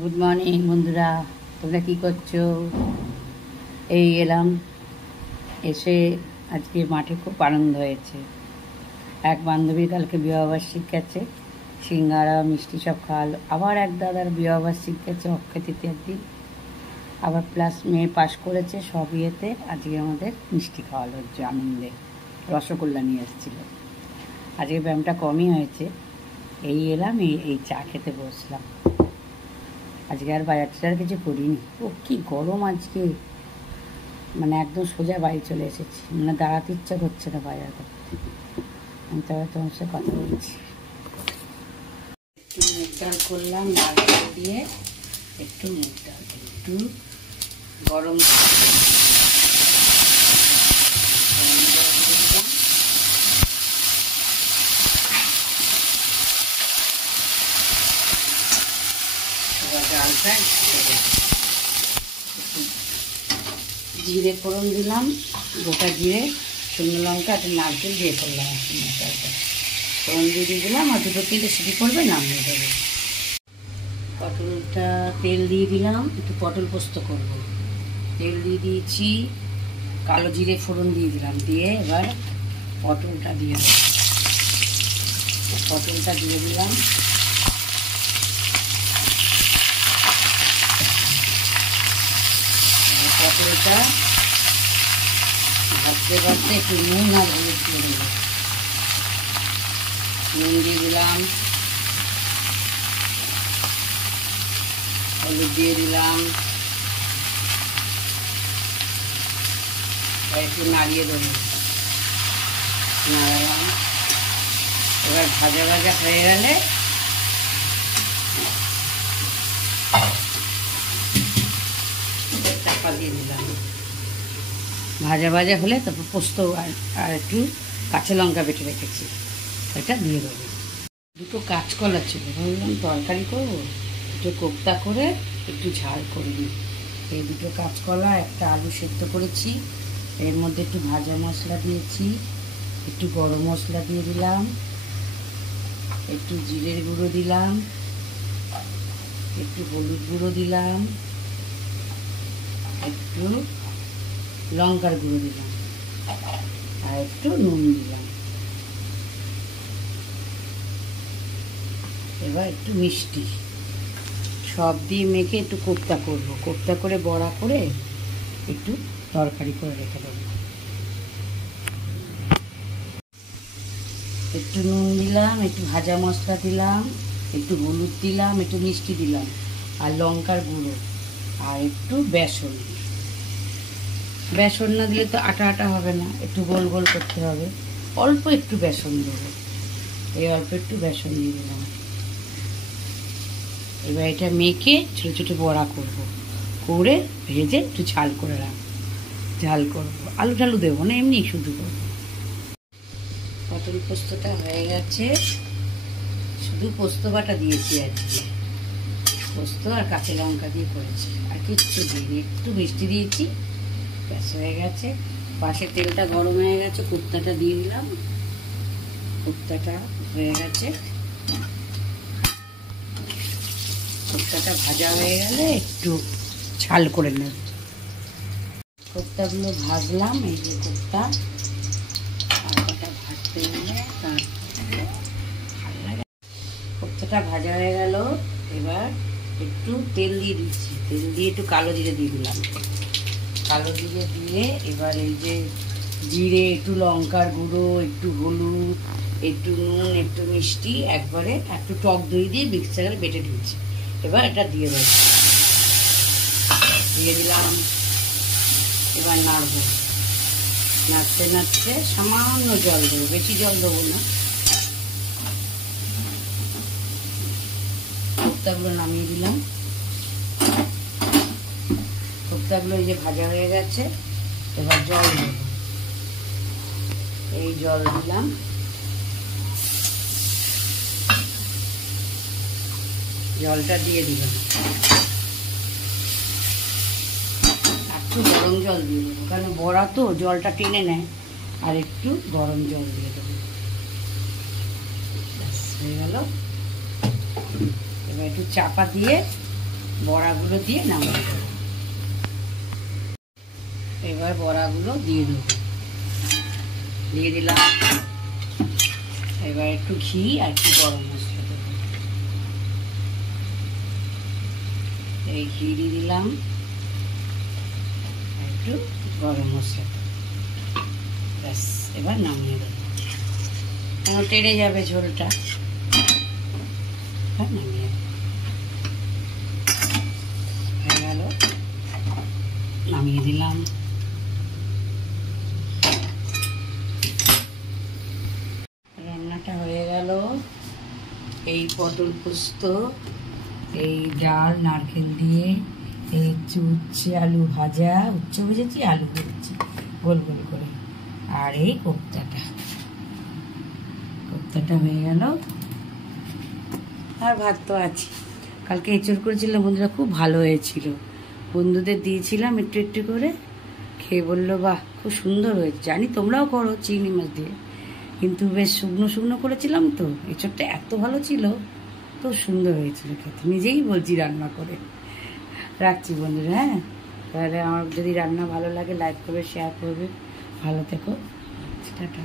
Good morning বন্ধুরা, তোমরা কি করছো? এই এলাম, এসে আজকে মাঠে খুব আনন্দ হয়েছে। এক বান্ধবীর কালকে বিবাহবার্ষিক গেছে, সিঙ্গারা মিষ্টি সব খাওয়ালো। আবার এক দাদার বিবাহবার্ষিক গেছে অক্ষয় তৃতীয়ার দিন, আবার প্লাস মেয়ে পাশ করেছে, সব ইয়েতে আজকে আমাদের মিষ্টি খাওয়ালো হচ্ছে আনন্দে। রসগোল্লা নিয়ে এসেছিলো। আজকে ব্যায়ামটা কমই হয়েছে। এই এলাম, এই চা খেতে বসলাম। আজকে আর বাজার টাজার কিছু করিনি। ও কি গরম আজকে, মানে একদম সোজা বাড়ি চলে এসেছি, মানে দাঁড়াতে ইচ্ছা করছে না বাজার করতে। আমি তবে তোমার সাথে কথা বলছি। একটু মুগ ডাল করলাম, ডাল দিয়ে একটু মুগ ডাল, একটু গরম ডালটা জিরে ফোড়ন দিলাম, গোটা জিরে, শুকনো লঙ্কা, একটা নারকেল দিয়ে করলাম। মশলাটা ফোড়ন দিয়ে দিলাম, আর দুটো তিনটে সিটি করবে, নামিয়ে দেবে। পটলটা তেল দিয়ে দিলাম, একটু পটল পোস্ত করব। তেল দিয়ে দিয়েছি, কালো জিরে ফোড়ন দিয়ে দিলাম, দিয়ে এবার পটলটা দিয়ে দিলাম। পটলটা দিয়ে দিলাম, পটলটা ভাজতে ভাজতে একটু নুন আর হলুদ দিয়ে দিলাম। নুন দিয়ে দিলাম, হলুদ দিয়ে দিলাম, একটু নাড়িয়ে দেবো। নাড়ালাম, এবার ভাজা ভাজা হয়ে গেলে চাপা দিয়ে দিলাম। ভাজা ভাজা হলে তারপর পোস্ত আর একটু কাঁচা লঙ্কা বেটে রেখেছি, এটা দিয়ে দেবো। দুটো কাঁচকলা ছিল, ভাবলাম তরকারি করবো, একটু কোপ্তা করে একটু ঝাল করে দিই। এই দুটো কাঁচকলা, একটা আলু সেদ্ধ করেছি, এর মধ্যে একটু ভাজা মশলা দিয়েছি, একটু গরম মশলা দিয়ে দিলাম, একটু জিরের গুঁড়ো দিলাম, একটু হলুদ গুঁড়ো দিলাম, একটু লঙ্কার গুঁড়ো দিলাম, আর একটু নুন দিলাম। এবার একটু মিষ্টি সব দিয়ে মেখে একটু কোপ্তা করবো। কোপ্তা করে বড়া করে একটু তরকারি করে রেখে দেবো। একটু নুন দিলাম, একটু ভাজা মশলা দিলাম, একটু হলুদ দিলাম, একটু মিষ্টি দিলাম, আর লঙ্কার গুঁড়ো, আর একটু বেসন। বেসন না দিলে তো আটা আটা হবে না, একটু গোল গোল করতে হবে। অল্প একটু বেসন দেবো, এই অল্প একটু বেসন দিয়ে দিলাম। এবার এটা মেখে ছোটো ছোটো বড়া করব, করে ভেজে একটু ঝাল করে রাখবো। ঝাল করবো, আলু টালু দেবো না, এমনি শুধু করবো। পটল পোস্তটা হয়ে গেছে, শুধু পোস্ত বাটা দিয়েছি আজকে। পোস্ত আর কাঁচা লঙ্কা দিয়ে করেছি, আর কিচ্ছু দিইনি। একটু মিষ্টি দিয়েছি, ব্যাস হয়ে গেছে। পাশে তেলটা গরম হয়ে গেছে, কোপ্তাটা দিয়ে দিলাম। কোপ্তাটা হয়ে গেছে, কোপ্তাটা ভাজা হয়ে গেলে একটু ঝাল করে নেব। কোপ্তাগুলো ভাজলাম, এই যে কোপ্তা, আর ওটা ভাজতে গেলে কোপ্তাটা ভাজা হয়ে গেল। এবার একটু তেল দিয়ে দিচ্ছি, তেল দিয়ে একটু কালো জিরে দিয়ে দিলাম। কালো জিরে দিয়ে এবার এই যে জিরে, একটু লঙ্কার গুঁড়ো, একটু হলুদ, একটু নুন, একটু মিষ্টি, একবারে একটু টক দই দিয়ে মিক্সারে বেটে দিয়েছি। এবার এটা দিয়ে দেবো, দিয়ে দিলাম। এবার নাড়বো, নাড়তে নাড়তে সামান্য জল দেবো, বেশি জল দেবো না। কোপ্তাগুলো নামিয়ে দিলাম। কোপ্তাগুলো এই যে ভাজা হয়ে গেছে, এবার জল দেবো। এই জল দিলাম, জলটা দিয়ে দিলাম। একটু গরম জল দিয়ে দেবো, কারণ বড়া তো জলটা টেনে নেয়, আর একটু গরম জল দিয়ে দেবো। হয়ে গেল। এবার একটু চাপা দিয়ে বড়াগুলো দিয়ে নামিয়ে দেবো। এবার বড়াগুলো দিয়ে দেবো, দিয়ে দিলাম। এবার একটু ঘি আর একটু গরম মশলা দেবো। এই ঘি দিয়ে দিলাম, একটু গরম মশলা দেবো, ব্যাস। এবার নামিয়ে দেবো, কেন টেনে যাবে ঝোলটা। নামিয়ে হয়ে গেল, নামিয়ে দিলাম। রান্নাটা হয়ে গেল। এই পটল পোস্ত, এই ডাল নারকেল দিয়ে, এই উচ্ছে আলু ভাজা, উচ্ছে ভেজেছি, আলু ভেজেছি গোল গোল করে, আর এই কোপ্তাটা হয়ে গেল। আর ভাত তো আছে। কালকে এঁচড় করেছিলাম বন্ধুরা, খুব ভালো হয়েছিল। বন্ধুদের দিয়েছিলাম একটু একটু করে, খেয়ে বললো বাহ খুব সুন্দর হয়েছে। জানি তোমরাও করো চিংড়ি মাছ দিয়ে, কিন্তু বেশ শুকনো শুকনো করেছিলাম তো, এঁচড়টা এত ভালো ছিল, তো সুন্দর হয়েছিল খেতে। নিজেই বলছি রান্না করে। রাখছি বন্ধুরা, হ্যাঁ। তাহলে আমার যদি রান্না ভালো লাগে লাইক করবে, শেয়ার করবে। ভালো থেকো, টাটা।